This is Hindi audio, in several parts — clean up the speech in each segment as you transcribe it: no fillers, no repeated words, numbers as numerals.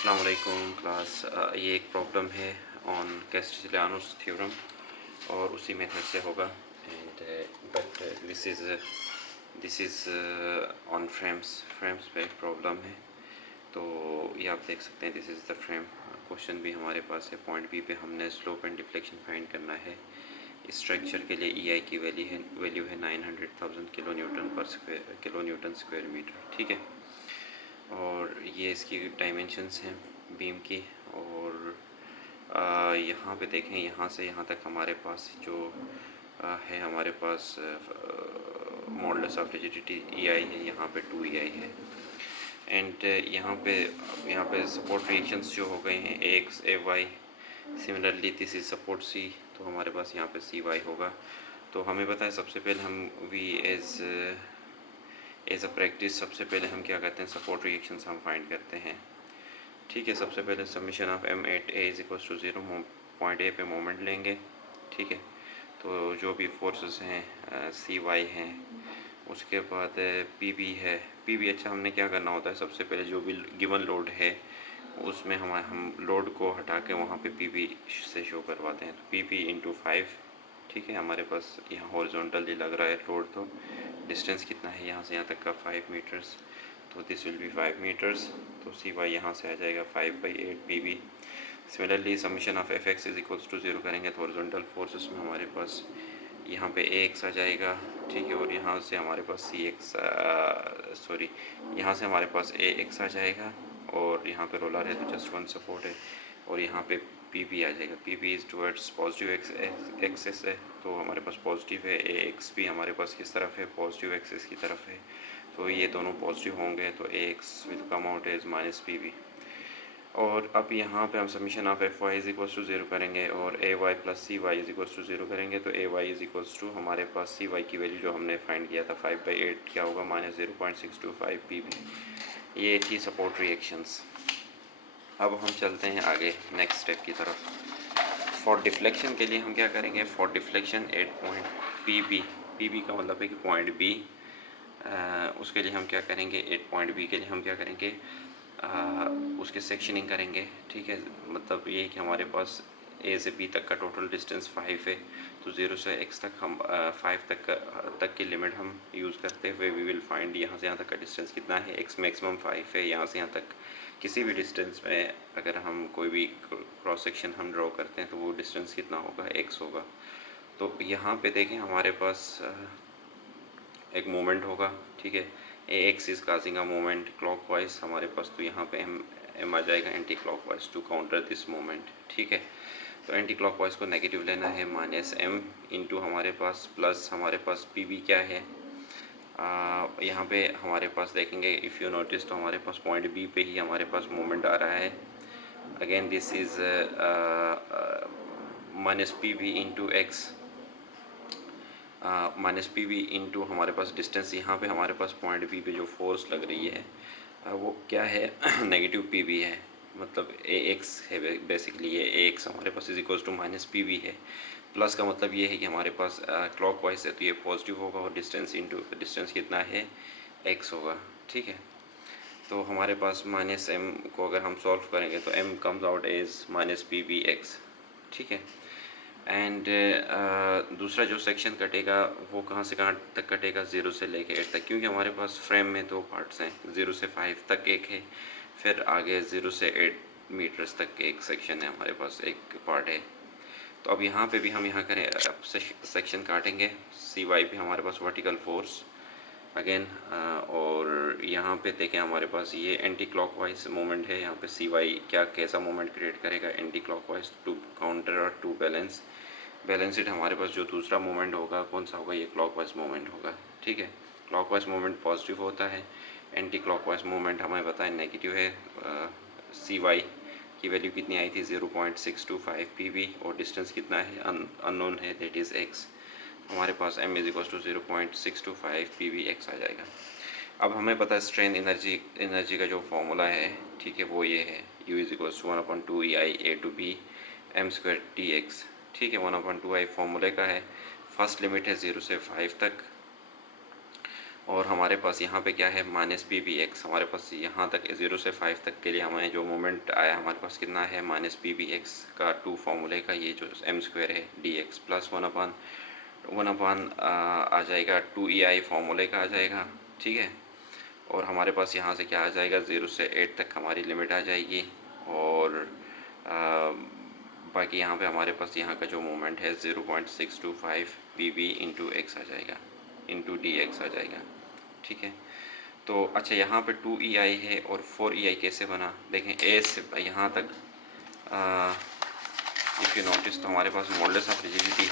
अस्सलाम वालेकुम क्लास। ये एक प्रॉब्लम है ऑन कैस्टिग्लियानोस थ्योरम और उसी मेथड से होगा and but this is on frames पे प्रॉब्लम है। तो ये आप देख सकते हैं, this is the frame. Question भी हमारे पास है, पॉइंट बी पे हमने स्लोप एंड डिफ्लेक्शन फाइंड करना है। इस स्ट्रक्चर के लिए EI की वैल्यू है 900,000 किलो न्यूटन स्क्वायर मीटर। ठीक है, और ये इसकी डायमेंशंस हैं बीम की। और यहाँ पे देखें, यहाँ से यहाँ तक हमारे पास जो है, हमारे पास मॉडुलस ऑफ रिजिडिटी EI है, यहाँ पे 2EI है। एंड यहाँ पे सपोर्ट रिएक्शंस जो हो गए हैं AX AY। Similarly this is support C, तो हमारे पास यहाँ पे CY होगा। तो हमें पता है, सबसे पहले हम V एज अ प्रैक्टिस सबसे पहले हम क्या करते हैं, सपोर्ट रिएक्शंस हम फाइंड करते हैं। ठीक है, सबसे पहले summation of M at A is equals to 0, point A पे मोमेंट लेंगे। ठीक है, तो जो भी फोर्सेस हैं CY हैं, उसके बाद PB है। PB अच्छा, हमने क्या करना होता है, सबसे पहले जो भी गिवन लोड है उसमें हम लोड को हटा के वहाँ पे PB से शो करवाते हैं। तो PB इंटू 5। ठीक है, हमारे पास यहाँ हॉरिजॉन्टली लग रहा है लोड, तो डिस्टेंस कितना है यहाँ से यहाँ तक का 5 मीटर्स, तो दिस विल बी 5 मीटर्स। तो CY यहाँ से आ जाएगा 5/8 PB। Similarly summation of FX is equals to 0 करेंगे तो हॉरिजॉन्टल फोर्सेस में हमारे पास यहाँ पे AX आ जाएगा। ठीक है, और यहाँ से हमारे पास यहाँ से हमारे पास AX आ जाएगा, और यहाँ पे रोलर है तो जस्ट वन सपोर्ट है, और यहाँ पे PB आ जाएगा। PB is towards positive axis है, तो हमारे पास पॉजिटिव है। AX भी हमारे पास किस तरफ है, पॉजिटिव एक्सेस की तरफ है, तो ये दोनों पॉजिटिव होंगे, तो AX will come out as minus PB। और अब यहाँ पे हम summation of FY is equals to 0 करेंगे और AY plus CY is equals to 0 करेंगे, तो AY इज इक्वल्स टू हमारे पास CY की वैल्यू जो हमने फाइंड किया था 5/8 क्या होगा, -0.625 PB। ये थी सपोर्ट रिएक्शंस। अब हम चलते हैं आगे नेक्स्ट स्टेप की तरफ। फॉर डिफ्लेक्शन के लिए हम क्या करेंगे, for deflection at point PB का मतलब है कि पॉइंट B, उसके लिए हम क्या करेंगे, एट पॉइंट B के लिए हम क्या करेंगे, उसके सेक्शनिंग करेंगे। ठीक है, मतलब ये कि हमारे पास A से B तक का टोटल डिस्टेंस 5 है, तो 0 से X तक हम 5 तक की लिमिट हम यूज़ करते हुए वी विल फाइंड यहाँ से यहाँ तक का डिस्टेंस कितना है। X मैक्सिमम 5 है, यहाँ से यहाँ तक किसी भी डिस्टेंस में अगर हम कोई भी क्रॉस सेक्शन हम ड्रॉ करते हैं तो वो डिस्टेंस कितना होगा, X होगा। तो यहाँ पे देखें, हमारे पास एक मोमेंट होगा। ठीक है, AX is causing a moment clockwise हमारे पास, तो यहाँ पे M आ जाएगा anti clockwise to counter this moment. ठीक है, तो एंटी क्लॉकवाइज को नेगेटिव लेना है, -M इंटू हमारे पास प्लस हमारे पास PB क्या है, यहाँ पे हमारे पास देखेंगे इफ़ यू नोटिस, तो हमारे पास पॉइंट B पे ही हमारे पास मोमेंट आ रहा है। Again this is -PB into X, -PB into हमारे पास डिस्टेंस, यहाँ पे हमारे पास पॉइंट B पे जो फोर्स लग रही है वो क्या है, नेगेटिव PB है, मतलब AX है बेसिकली। ये AX हमारे पास इज इक्वल्स टू -PB है। प्लस का मतलब ये है कि हमारे पास क्लॉकवाइज है तो ये पॉजिटिव होगा, और डिस्टेंस इंटू डिस्टेंस कितना है, X होगा। ठीक है, तो हमारे पास -M को अगर हम सॉल्व करेंगे तो M comes out as -PBX। ठीक है, एंड दूसरा जो सेक्शन कटेगा वो कहाँ से कहाँ तक कटेगा, 0 से लेके 8 तक, क्योंकि हमारे पास फ्रेम में दो पार्ट्स हैं, 0 से 5 तक एक है, फिर आगे 0 से 8 मीटर्स तक एक सेक्शन है, हमारे पास एक पार्ट है। तो अब यहाँ पे भी हम यहाँ करें, अब सेक्शन काटेंगे। CY पे हमारे पास वर्टिकल फोर्स अगेन, और यहाँ पे देखें हमारे पास ये एंटी क्लॉकवाइज मोमेंट है। यहाँ पे CY क्या कैसा मोमेंट क्रिएट करेगा, एंटी क्लॉकवाइज टू काउंटर और टू बैलेंसड। हमारे पास जो दूसरा मोमेंट होगा कौन सा होगा, ये क्लॉकवाइज मोमेंट होगा। ठीक है, क्लॉकवाइज मोमेंट पॉजिटिव होता है, एंटी क्लॉकवाइज मोमेंट हमें बताएं नेगेटिव है। CY की वैल्यू कितनी आई थी, 0.625 PB, और डिस्टेंस कितना है, अननोन है, दैट इज़ X। हमारे पास M is equals to 0.625 PBX आ जाएगा। अब हमें पता है स्ट्रेन एनर्जी का जो फॉर्मूला है, ठीक है, वो ये है, U is equals to 1/2EI A to B m² dx। ठीक है, 1/2I फॉर्मूले का है। फर्स्ट लिमिट है 0 से 5 तक, और हमारे पास यहाँ पे क्या है माइनस पी बी एक्स, हमारे पास यहाँ तक 0 से 5 तक के लिए हमें जो मोमेंट आया हमारे पास कितना है माइनस पी बी एक्स का 2 फार्मूले का ये जो एम स्क्वायर है D X plus one upon आ जाएगा 2 EI फार्मूले का आ जाएगा, ठीक है। और हमारे पास यहाँ से क्या आ जाएगा 0 से 8 तक हमारी लिमिट आ जाएगी। और बाकी यहाँ पे हमारे पास यहाँ का जो मोमेंट है 0.625 पी बी इंटू एक्स आ जाएगा, इंटू डी एक्स आ जाएगा, ठीक है। तो अच्छा यहाँ पे 2 EI है और 4 EI कैसे बना, देखें ए से यहाँ तक इफ़ यू नोटिस तो हमारे पास मॉडुलस ऑफ रिजिडिटी है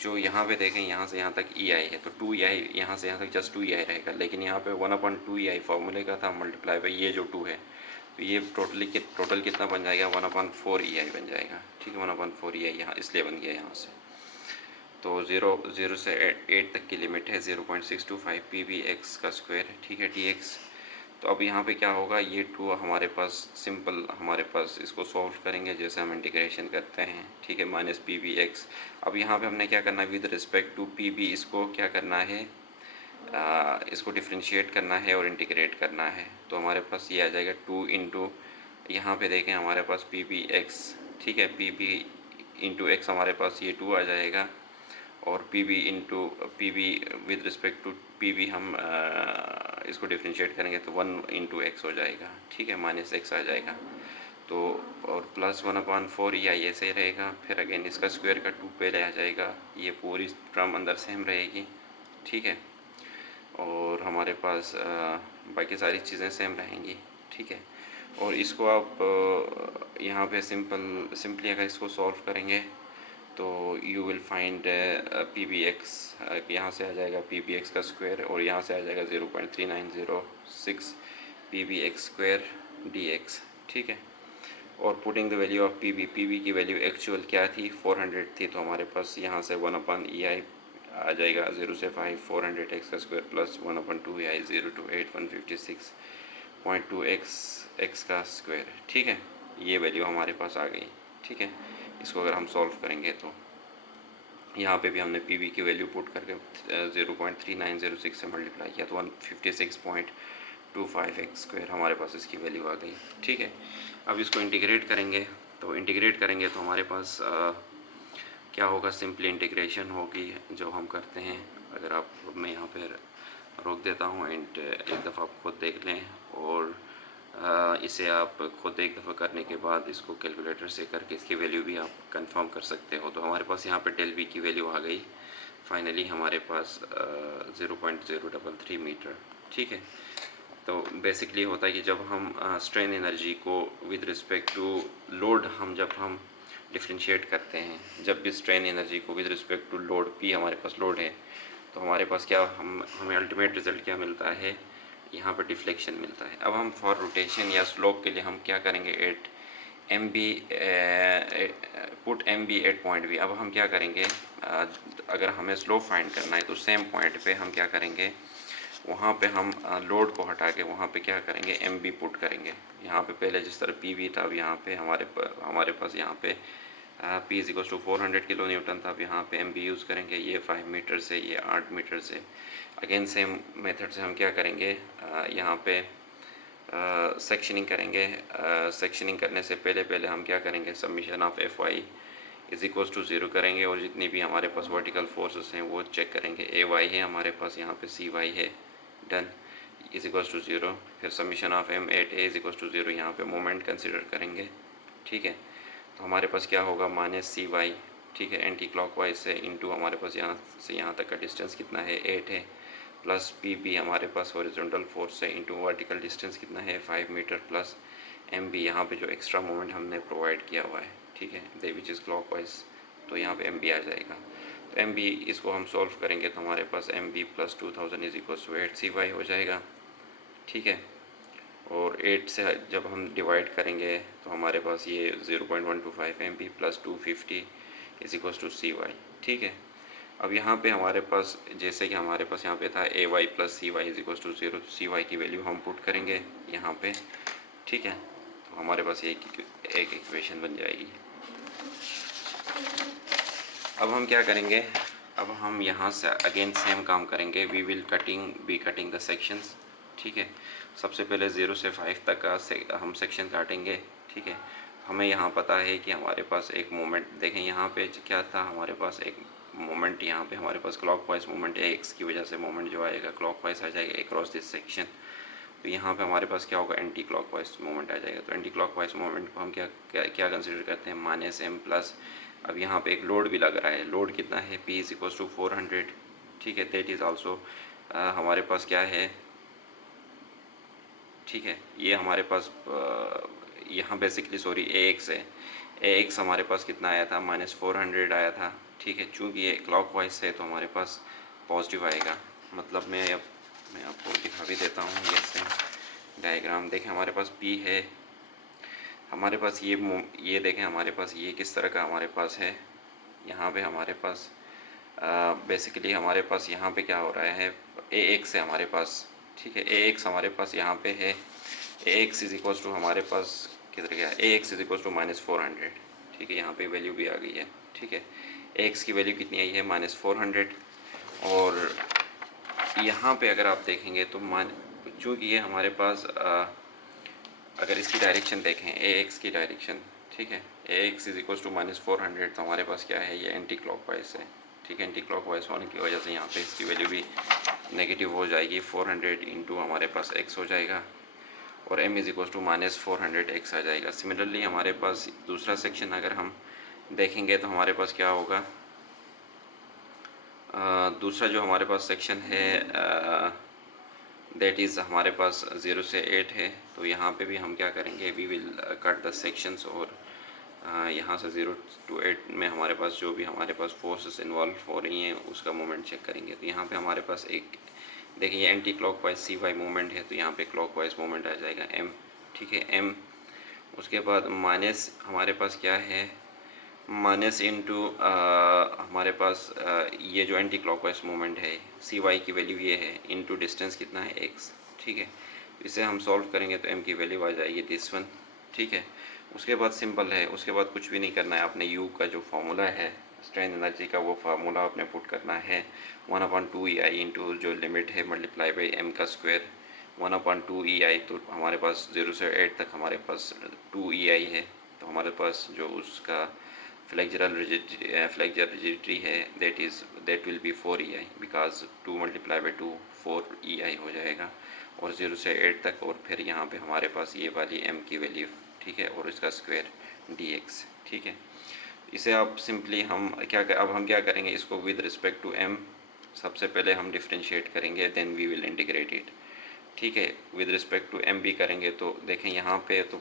जो यहाँ पे देखें यहाँ से यहाँ तक EI है, तो 2 EI यहाँ से यहाँ तक जस्ट 2 EI रहेगा, लेकिन यहाँ पे 1/2 EI फार्मूले का था मल्टीप्लाई बाई ये जो 2 है, तो ये टोटल कितना बन जाएगा 1/4 EI बन जाएगा, ठीक है। 1/4 EI यहाँ इसलिए बन गया यहाँ से। तो 0 से 8 तक की लिमिट है 0.625 पी बी एक्स का स्क्वायर, ठीक है, डी एक्स। तो अब यहाँ पे क्या होगा, ये 2 हमारे पास सिंपल, हमारे पास इसको सॉल्व करेंगे जैसे हम इंटीग्रेशन करते हैं, ठीक है, माइनस पी बी एक्स। अब यहाँ पे हमने क्या करना है with respect to P B, इसको क्या करना है इसको डिफ्रेंशिएट करना है और इंटीग्रेट करना है। तो हमारे पास ये आ जाएगा 2 इंटू, यहाँ पे देखें हमारे पास पी बी एक्स, ठीक है, पी बी इंटू एक्स हमारे पास ये 2 आ जाएगा, और P B into P B with respect to P B हम इसको डिफ्रेंशिएट करेंगे तो 1 इंटू एक्स हो जाएगा, ठीक है, माइनस एक्स आ जाएगा। तो और प्लस 1/4 EI ऐसे ही रहेगा, फिर अगेन इसका स्क्वायर का 2 पहले आ जाएगा, ये पूरी टर्म अंदर सेम रहेगी, ठीक है। और हमारे पास बाकी सारी चीज़ें सेम रहेंगी, ठीक है। और इसको आप यहाँ पे सिंपली अगर इसको सॉल्व करेंगे तो you will find P B X, यहाँ से आ जाएगा पी बी एक्स का स्क्वायर और यहाँ से आ जाएगा 0.3906 P B X square D X, ठीक है। और putting the value of P B की वैल्यू एक्चुअल क्या थी 400 थी, तो हमारे पास यहाँ से 1/EI आ जाएगा 0 से 5 400 एक्स का square plus 1/2EI 0 to 8 156.2 x का स्क्वायर, ठीक है। ये वैल्यू हमारे पास आ गई, ठीक है। इसको अगर हम सॉल्व करेंगे तो यहाँ पे भी हमने पी बी की वैल्यू पुट करके 0.3906 से मल्टीप्लाई किया तो 156.25 एक्स स्क्वायर हमारे पास इसकी वैल्यू आ गई, ठीक है। अब इसको इंटीग्रेट करेंगे तो हमारे पास क्या होगा, सिंपली इंटीग्रेशन होगी जो हम करते हैं। अगर आप मैं यहाँ पर रोक देता हूँ एंड एक दफ़ा आप खुद देख लें, और इसे आप खुद एक दफ़ा करने के बाद इसको कैलकुलेटर से करके इसकी वैल्यू भी आप कंफर्म कर सकते हो। तो हमारे पास यहाँ पे डेल वी की वैल्यू आ गई फाइनली हमारे पास 0.033 मीटर, ठीक है। तो बेसिकली होता है कि जब हम स्ट्रेन एनर्जी को विद रिस्पेक्ट टू लोड जब हम डिफ्रेंशिएट करते हैं, जब भी स्ट्रेन एनर्जी को with respect to load P हमारे पास लोड है, तो हमारे पास क्या हमें अल्टीमेट रिज़ल्ट क्या मिलता है, यहाँ पर डिफ्लेक्शन मिलता है। अब हम फॉर रोटेशन या स्लोप के लिए हम क्या करेंगे, at M B put M B at point B. अब हम क्या करेंगे, अगर हमें स्लोप फाइंड करना है तो सेम पॉइंट पे हम क्या करेंगे, वहाँ पे हम लोड को हटा के वहाँ पे क्या करेंगे एम बी पुट करेंगे। यहाँ पे पहले जिस तरह पी बी था, अब यहाँ पे हमारे पास यहाँ पे P is equal to 400 kilo newton था, अब यहाँ पे एम बी यूज़ करेंगे, ये 5 मीटर से, ये 8 मीटर से। अगेन सेम मेथड से हम क्या करेंगे, यहाँ पे सेक्शनिंग करेंगे। सेक्शनिंग करने से पहले हम क्या करेंगे, submission of F Y is equal to 0 करेंगे, और जितनी भी हमारे पास वर्टिकल फोर्सेस हैं वो चेक करेंगे। ए वाई है हमारे पास, यहाँ पे सी वाई है, डन, इज इक्वल टू 0। फिर submission of M at A is equal to 0, यहाँ पे मोमेंट कंसिडर करेंगे, ठीक है। तो हमारे पास क्या होगा माइनस सी वाई, ठीक है, एंटी क्लॉकवाइज से, इंटू हमारे पास यहाँ से यहाँ तक का डिस्टेंस कितना है 8 है, प्लस पी बी हमारे पास हॉरिजॉन्टल फोर्स से इंटू वर्टिकल डिस्टेंस कितना है 5 मीटर, प्लस एम बी यहाँ पे जो एक्स्ट्रा मोमेंट हमने प्रोवाइड किया हुआ है, ठीक है, दे विच इज़ क्लॉकवाइज, तो यहाँ पे एम बी आ जाएगा। तो एम बी इसको हम सॉल्व करेंगे तो हमारे पास M B plus 2000 is equal to 8 C Y हो जाएगा, ठीक है। और 8 से जब हम डिवाइड करेंगे तो हमारे पास ये 0.125 M B plus 250 is equal to C Y, ठीक है। अब यहाँ पे हमारे पास जैसे कि हमारे पास यहाँ पे था A Y plus C Y is equal to 0, C Y की वैल्यू हम पुट करेंगे यहाँ पे, ठीक है। तो हमारे पास एक इक्वेशन बन जाएगी। अब हम क्या करेंगे, अब हम यहाँ से अगेन सेम काम करेंगे, we will cutting the sections. ठीक है, सबसे पहले 0 से 5 तक का हम सेक्शन काटेंगे। ठीक है, हमें यहाँ पता है कि हमारे पास एक मोमेंट, देखें यहाँ पे क्या था, हमारे पास एक मोमेंट, यहाँ पे हमारे पास क्लॉकवाइज मोमेंट है, एक्स की वजह से मोमेंट जो आएगा क्लॉकवाइज आ जाएगा अक्रॉस दिस सेक्शन। तो यहाँ पे हमारे पास क्या होगा, एंटी क्लॉकवाइज मोमेंट आ जाएगा। तो एंटी क्लॉकवाइज मोमेंट को हम क्या क्या क्या कंसिडर करते हैं, -m प्लस, अब यहाँ पे एक लोड भी लग रहा है, लोड कितना है, P इज इक्वल टू 400। ठीक है, दैट इज़ आल्सो हमारे पास क्या है, ठीक है, ये हमारे पास यहाँ बेसिकली सॉरी AX है, AX हमारे पास कितना आया था, -400 आया था। ठीक है, चूँकि ये क्लॉकवाइज है तो हमारे पास पॉजिटिव आएगा। मतलब मैं आपको दिखा भी देता हूँ, ये सेम डायग्राम देखें, हमारे पास P है, हमारे पास ये देखें, हमारे पास ये किस तरह का हमारे पास है, यहाँ पे हमारे पास बेसिकली हमारे पास यहाँ पे क्या हो रहा है, AX है हमारे पास। ठीक है, AX हमारे पास यहाँ पे है, AX इज इक्वल्स टू हमारे पास किधर गया, AX इज इक्वल्स टू -400। ठीक है, यहाँ पे वैल्यू भी आ गई है। ठीक है, AX की वैल्यू कितनी आई है, -400। और यहाँ पे अगर आप देखेंगे तो चूँकि ये हमारे पास अगर इसकी डायरेक्शन देखें, AX की डायरेक्शन, ठीक है, AX इज इक्वल्स टू -400, तो हमारे पास क्या है, ये एंटी क्लॉकवाइज है। ठीक है, एंटी क्लॉकवाइज होने की वजह से यहाँ पे इसकी वैल्यू भी नेगेटिव हो जाएगी, 400 इंटू हमारे पास x हो जाएगा, और m is equals to -400x आ जाएगा। सिमिलरली हमारे पास दूसरा सेक्शन अगर हम देखेंगे तो हमारे पास क्या होगा, दूसरा जो हमारे पास सेक्शन है दैट इज़ हमारे पास 0 से 8 है। तो यहाँ पे भी हम क्या करेंगे, we will cut the sections, और यहाँ से 0 to 8 में हमारे पास जो भी हमारे पास फोर्सेस इन्वॉल्व हो रही हैं उसका मोमेंट चेक करेंगे। तो यहाँ पे हमारे पास एक देखिए एंटी क्लॉकवाइज CY मोमेंट है, तो यहाँ पे क्लॉकवाइज मोमेंट आ जाएगा M। ठीक है, M, उसके बाद माइनस हमारे पास क्या है, माइनस इंटू हमारे पास ये जो एंटी क्लॉकवाइज मोमेंट है CY की वैल्यू ये है, इंटू डिस्टेंस कितना है x। ठीक है, इसे हम सॉल्व करेंगे तो m की वैल्यू आ जाएगी दिस वन। ठीक है, उसके बाद सिंपल है, उसके बाद कुछ भी नहीं करना है, आपने u का जो फार्मूला है स्ट्रेन एनर्जी का, वो फार्मूला आपने पुट करना है, 1/2EI इंटू जो लिमिट है मल्टीप्लाई बाई m का स्क्वायर, 1/2EI। तो हमारे पास 0 से 8 तक हमारे पास 2EI है, तो हमारे पास जो उसका फ्लेक्चरल रिजिडिटी है that will be 4EI, because 2 multiply by 2 4EI हो जाएगा, और 0 से 8 तक, और फिर यहाँ पे हमारे पास ये वाली m की वैल्यू, ठीक है, और इसका स्क्वायर dx। ठीक है, इसे आप सिंपली हम अब हम क्या करेंगे, इसको विद रिस्पेक्ट टू m सबसे पहले हम डिफ्रेंशिएट करेंगे, then we will integrate it. ठीक है, विद रिस्पेक्ट टू m भी करेंगे, तो देखें यहाँ पे तो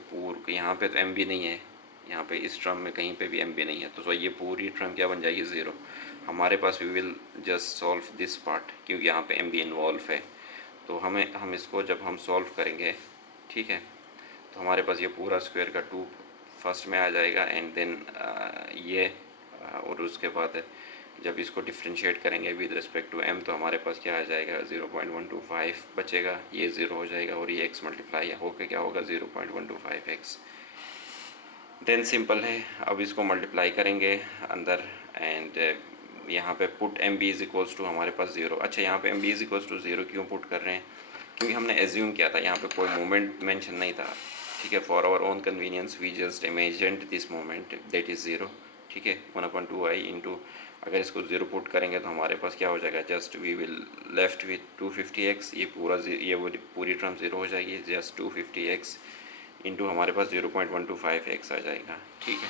यहाँ पे तो m भी नहीं है, यहाँ पे इस टर्म में कहीं पे भी m भी नहीं है, तो ये पूरी टर्म क्या बन जाएगी, 0। हमारे पास we will just solve this part, क्योंकि यहाँ पे m भी इन्वॉल्व है। तो हम इसको जब हम सॉल्व करेंगे, ठीक है, तो हमारे पास ये पूरा स्क्वायर का 2 फर्स्ट में आ जाएगा, एंड देन ये और उसके बाद जब इसको डिफ्रेंशिएट करेंगे विद रिस्पेक्ट टू m, तो हमारे पास क्या आ जाएगा, 0.125 बचेगा, ये 0 हो जाएगा, और ये x मल्टीप्लाई होकर क्या होगा, 0.125x। देन सिंपल है, अब इसको मल्टीप्लाई करेंगे अंदर, एंड यहाँ पे put m b is equals to हमारे पास 0। अच्छा, यहाँ पे m b is equals to 0 क्यों पुट कर रहे हैं, क्योंकि हमने एज्यूम किया था, यहाँ पे कोई मोमेंट मेंशन नहीं था। ठीक है, for our own convenience we just imagined this moment that is 0। ठीक है, 1/2I इंटू, अगर इसको 0 पुट करेंगे तो हमारे पास क्या हो जाएगा, just we will left with 250x, ये पूरी टर्म 0 हो जाएगी, जस्ट 250x इंटू हमारे पास 0.125x आ जाएगा। ठीक है,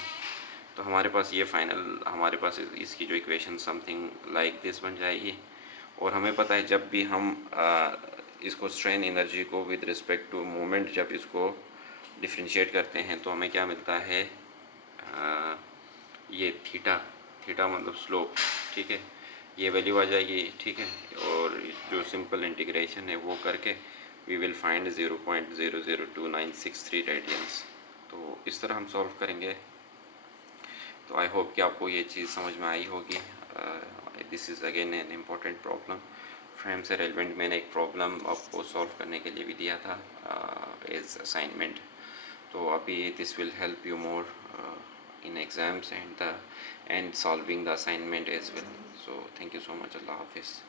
तो हमारे पास ये फाइनल, हमारे पास इसकी जो इक्वेशन समथिंग लाइक दिस बन जाएगी। और हमें पता है जब भी हम इसको स्ट्रेन एनर्जी को विद रिस्पेक्ट टू मोमेंट जब इसको डिफ्रेंशिएट करते हैं तो हमें क्या मिलता है, ये थीटा मतलब स्लोप। ठीक है, ये वैल्यू आ जाएगी। ठीक है, और जो सिंपल इंटीग्रेशन है वो करके वी विल फाइंड 0.002963 रेडियंस। तो इस तरह हम सॉल्व करेंगे। तो आई होप कि आपको ये चीज़ समझ में आई होगी। This is again an important problem, frame से रेलिवेंट। मैंने एक प्रॉब्लम आपको सॉल्व करने के लिए भी दिया था एज असाइनमेंट, तो अभी this will help you more in exams and solving the assignment as well. So thank you so much. Allah Hafiz.